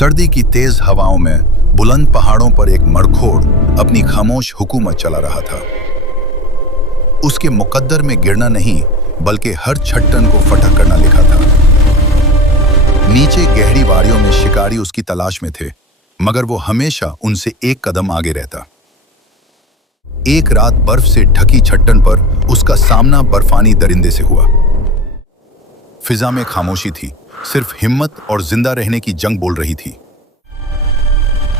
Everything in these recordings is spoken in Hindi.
सर्दी की तेज हवाओं में बुलंद पहाड़ों पर एक मरखोड़ अपनी खामोश हुकूमत चला रहा था। उसके मुकद्दर में गिरना नहीं बल्कि हर छट्टन को फतह करना लिखा था। नीचे गहरी वादियों में शिकारी उसकी तलाश में थे, मगर वो हमेशा उनसे एक कदम आगे रहता। एक रात बर्फ से ढकी छट्टन पर उसका सामना बर्फानी दरिंदे से हुआ। फिजा में खामोशी थी, सिर्फ हिम्मत और जिंदा रहने की जंग बोल रही थी।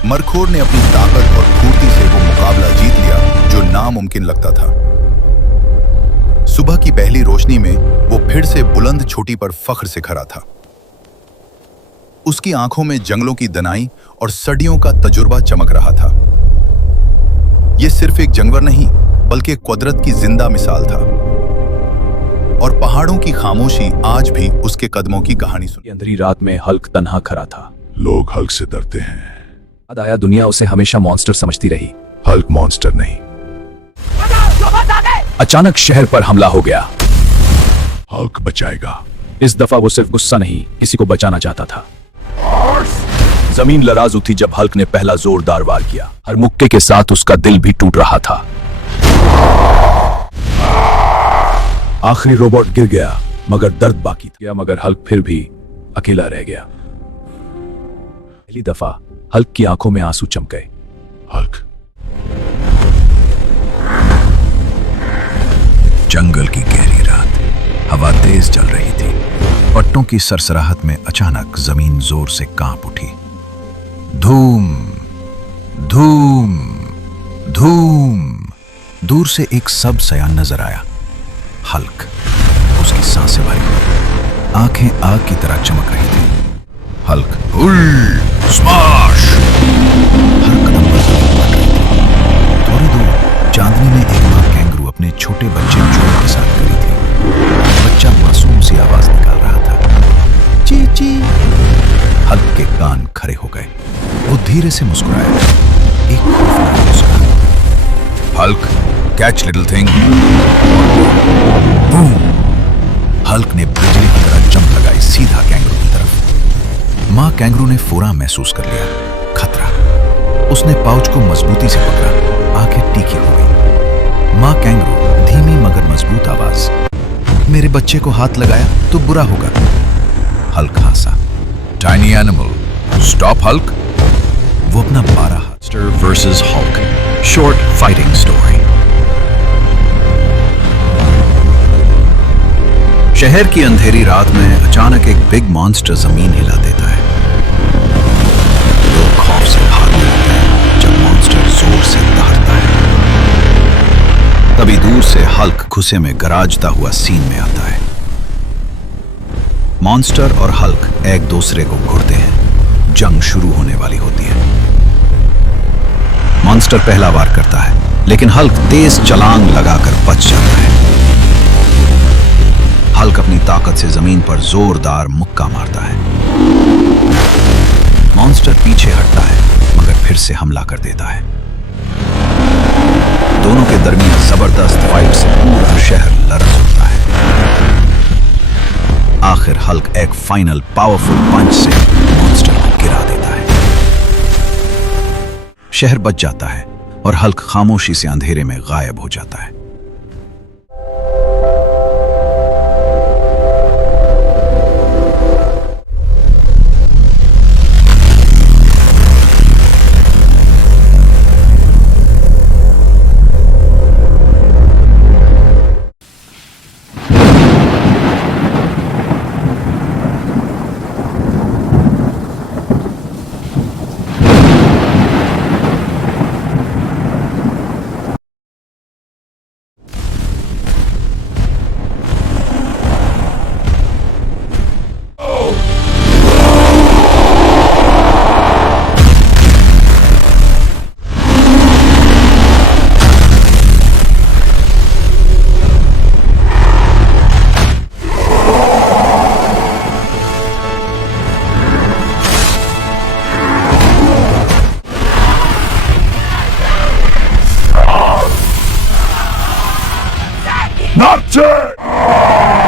मरखोड़ ने अपनी ताकत और फुर्ती से वो मुकाबला जीत लिया जो नामुमकिन लगता था। सुबह की पहली रोशनी में वो फिर से बुलंद चोटी पर फख्र से खड़ा था। उसकी आंखों में जंगलों की दनाई और सदियों का तजुर्बा चमक रहा था। यह सिर्फ एक जानवर नहीं बल्कि कुदरत की जिंदा मिसाल था, और पहाड़ों की खामोशी आज भी उसके कदमों की कहानी सुन। अंधेरी रात में हल्क तन्हा खड़ा था। लोग हल्क से डरते हैं। याद आया दुनिया उसे हमेशा मॉन्स्टर समझती रही। हल्क मॉन्स्टर नहीं। अचानक शहर पर हमला हो गया। हल्क बचाएगा। इस दफा वो सिर्फ गुस्सा नहीं, किसी को बचाना चाहता था। जमीन लराज उठी जब हल्क ने पहला जोरदार वार किया। हर मुक्के के साथ उसका दिल भी टूट रहा था। आखिरी रोबोट गिर गया, मगर दर्द बाकी था। मगर हल्क फिर भी अकेला रह गया। पहली दफा हल्क की आंखों में आंसू चमक गए। हल्क। जंगल की गहरी रात, हवा तेज चल रही थी। पट्टों की सरसराहट में अचानक जमीन जोर से कांप उठी। धूम धूम धूम। दूर से एक सब सयान नजर आया। हल्क। उसकी सांसें भारी हुई, आंखें आग की तरह चमक रही थी। हल्क। स्मैश। हर कदम पर जमीन बढ़ रही थी। थोड़ी दूर चांदनी में एक मां कैंगरू अपने छोटे बच्चे जोड़े के साथ खड़ी थी। बच्चा मासूम सी आवाज निकाल रहा था, ची ची। हल्क के कान खड़े हो गए। वो धीरे से मुस्कुराया, एक खौफनाक मुस्कान। Hulk, catch little thing. Boom. Hulk ने बिजली की तरह जंप लगाई सीधा कैंगरू की तरफ। मां कैंगरू ने फौरन महसूस कर लिया खतरा। उसने पाउच को मजबूती से पकड़ा, आंखें टीकी हो गई। मां कैंगरू धीमी मगर मजबूत आवाज, मेरे बच्चे को हाथ लगाया तो बुरा होगा। हल्क हंसा। Tiny animal, stop Hulk. वो अपना 12 हाथ versus Hulk, short fighting story. शहर की अंधेरी रात में अचानक एक बिग मॉन्स्टर जमीन हिला देता है। लोग खौफ से भागने लगते हैं जब मॉन्स्टर जोर से दहाड़ता है। तभी दूर से हल्क गुस्से में गरजता हुआ सीन में आता है। मॉन्स्टर और हल्क एक दूसरे को घुरते हैं। जंग शुरू होने वाली होती है। मॉन्स्टर पहला वार करता है, लेकिन हल्क तेज छलांग लगाकर बच जाता है। हल्क अपनी ताकत से जमीन पर जोरदार मुक्का मारता है। मॉन्स्टर पीछे हटता है, मगर फिर से हमला कर देता है। दोनों के दरमियान जबरदस्त फाइट से पूरा शहर लरज़ उठता है। आखिर हल्क एक फाइनल पावरफुल पंच से मॉन्स्टर को गिरा देता है। शहर बच जाता है और हल्क खामोशी से अंधेरे में गायब हो जाता है। Not dead!